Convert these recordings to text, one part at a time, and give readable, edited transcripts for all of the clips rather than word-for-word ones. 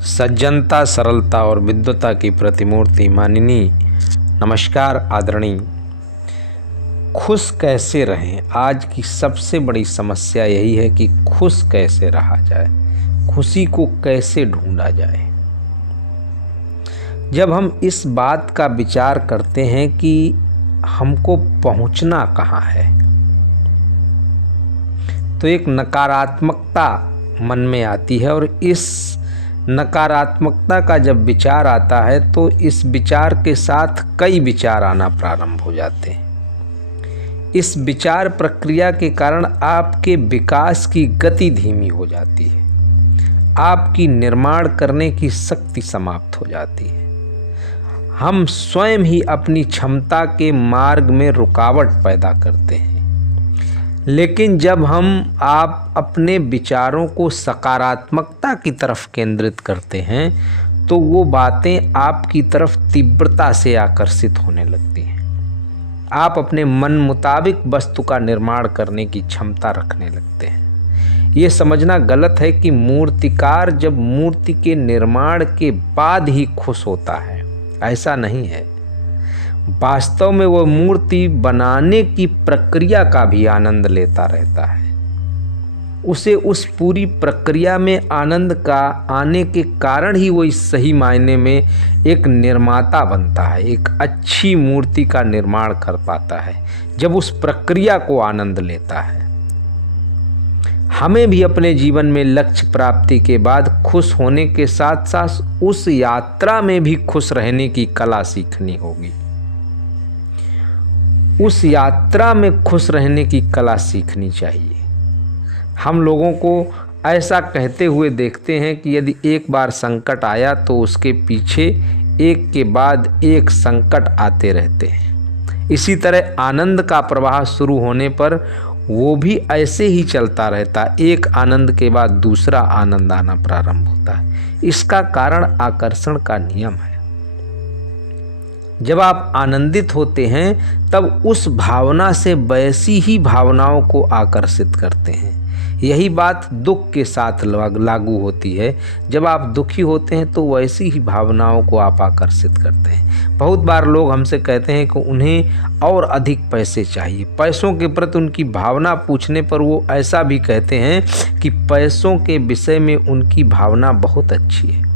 सज्जनता, सरलता और विद्वता की प्रतिमूर्ति माननीय, नमस्कार आदरणीय। खुश कैसे रहें? आज की सबसे बड़ी समस्या यही है कि खुश कैसे रहा जाए, खुशी को कैसे ढूंढा जाए। जब हम इस बात का विचार करते हैं कि हमको पहुंचना कहाँ है, तो एक नकारात्मकता मन में आती है। और इस नकारात्मकता का जब विचार आता है तो इस विचार के साथ कई विचार आना प्रारंभ हो जाते हैं। इस विचार प्रक्रिया के कारण आपके विकास की गति धीमी हो जाती है, आपकी निर्माण करने की शक्ति समाप्त हो जाती है। हम स्वयं ही अपनी क्षमता के मार्ग में रुकावट पैदा करते हैं। लेकिन जब आप अपने विचारों को सकारात्मकता की तरफ केंद्रित करते हैं तो वो बातें आपकी तरफ तीव्रता से आकर्षित होने लगती हैं। आप अपने मन मुताबिक वस्तु का निर्माण करने की क्षमता रखने लगते हैं। ये समझना गलत है कि मूर्तिकार जब मूर्ति के निर्माण के बाद ही खुश होता है, ऐसा नहीं है। वास्तव में वह मूर्ति बनाने की प्रक्रिया का भी आनंद लेता रहता है। उसे उस पूरी प्रक्रिया में आनंद का आने के कारण ही वो इस सही मायने में एक निर्माता बनता है, एक अच्छी मूर्ति का निर्माण कर पाता है, जब उस प्रक्रिया को आनंद लेता है। हमें भी अपने जीवन में लक्ष्य प्राप्ति के बाद खुश होने के साथ साथ उस यात्रा में भी खुश रहने की कला सीखनी होगी। उस यात्रा में खुश रहने की कला सीखनी चाहिए। हम लोगों को ऐसा कहते हुए देखते हैं कि यदि एक बार संकट आया तो उसके पीछे एक के बाद एक संकट आते रहते हैं। इसी तरह आनंद का प्रवाह शुरू होने पर वो भी ऐसे ही चलता रहता है, एक आनंद के बाद दूसरा आनंद आना प्रारंभ होता है। इसका कारण आकर्षण का नियम है। जब आप आनंदित होते हैं तब उस भावना से वैसी ही भावनाओं को आकर्षित करते हैं। यही बात दुख के साथ लागू होती है। जब आप दुखी होते हैं तो वैसी ही भावनाओं को आप आकर्षित करते हैं। बहुत बार लोग हमसे कहते हैं कि उन्हें और अधिक पैसे चाहिए। पैसों के प्रति उनकी भावना पूछने पर वो ऐसा भी कहते हैं कि पैसों के विषय में उनकी भावना बहुत अच्छी है।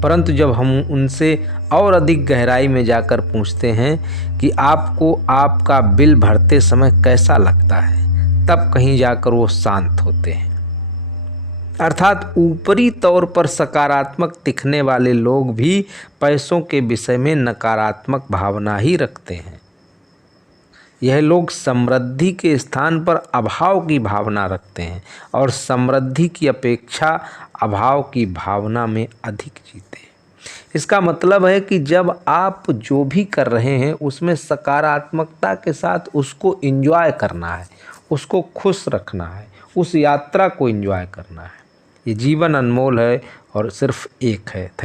परंतु जब हम उनसे और अधिक गहराई में जाकर पूछते हैं कि आपको आपका बिल भरते समय कैसा लगता है, तब कहीं जाकर वो शांत होते हैं। अर्थात ऊपरी तौर पर सकारात्मक दिखने वाले लोग भी पैसों के विषय में नकारात्मक भावना ही रखते हैं। यह लोग समृद्धि के स्थान पर अभाव की भावना रखते हैं और समृद्धि की अपेक्षा अभाव की भावना में अधिक जीते हैं। इसका मतलब है कि जब आप जो भी कर रहे हैं उसमें सकारात्मकता के साथ उसको एंजॉय करना है, उसको खुश रखना है, उस यात्रा को एंजॉय करना है। ये जीवन अनमोल है और सिर्फ एक है। थैंक